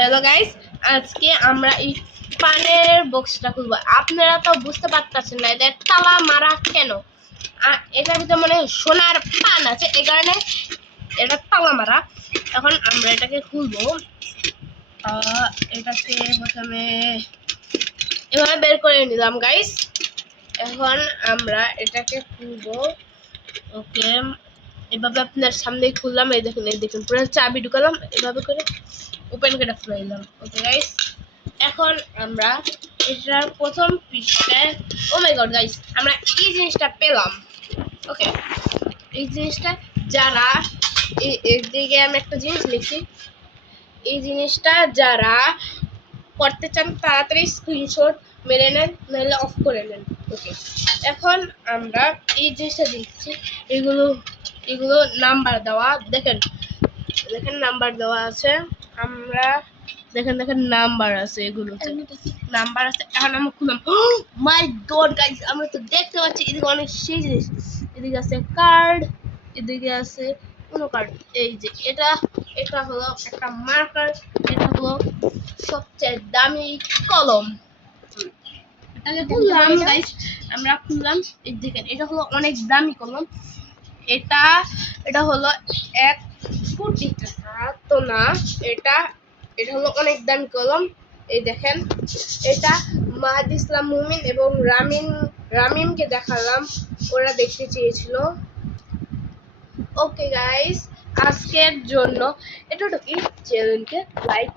Hello guys আজকে আমরা এই পানের বক্সটা খুলবো। আপনারা তো বুঝতে পারতেছেন না, এদের তালা মারা কেন? এটার ভিতরে মানে সোনার পান আছে এই কারণে এটা তালা মারা। এখন আমরা এটাকে খুলবো। এটাকে প্রথমে এভাবে বের করে নিলাম গাইস এখন আমরা এটাকে খুলবো। ওকে এভাবে আপনার সামনে খুললাম, এই দেখুন এই দেখুন, পুরো চাবি ঢুকালাম, এভাবে করে ওপেন করে ফেলাইলাম ওকে গাইস এখন আমরা এটার প্রথম পৃষ্ঠায় ও মাই গড গাইস আমরা এই জিনিসটা পেলাম। ওকে এই জিনিসটা যারা এর দিকে আমি একটা জিনিস লিখছি এই জিনিসটা যারা করতে চান, তাড়াতাড়ি স্ক্রিনশট মেরে নেন, নাহলে অফ করে নেন। ওকে এখন আমরা এই জিনিসটা দেখছি। এগুলো এগুলো নাম্বার দেওয়া। দেখেন দেখেন নাম্বার দেওয়া আছে। আমরা দেখেন দেখেন নাম্বার আছে এগুলো। নাম্বার আছে। এখন আমরা খুললাম। মাই গড গাইস আমরা তো দেখতে পাচ্ছি এদিকে অনেক সেই জিনিস। এদিকে আছে কার্ড এদিকে আছে কোনো কার্ড এই যে এটা এটা হলো একটা মার্কার এটা হলো সবচেয়ে দামি কলম। এটাকে খুললাম গাইস আমরা খুললাম এই দেখেন এটা হলো অনেক দামি কলম। এটা এটা হলো এক কোটি টাকা তো না এটা এটা হলো অনেক দামি কলম। এই দেখেন এটা মাহাদি ইসলাম মুমিন এবং রামিন রামিমকে দেখালাম। ওরা দেখতে চেয়েছিল। ওকে গাইস আজকের জন্য এটুকুই চ্যানেলকে লাইক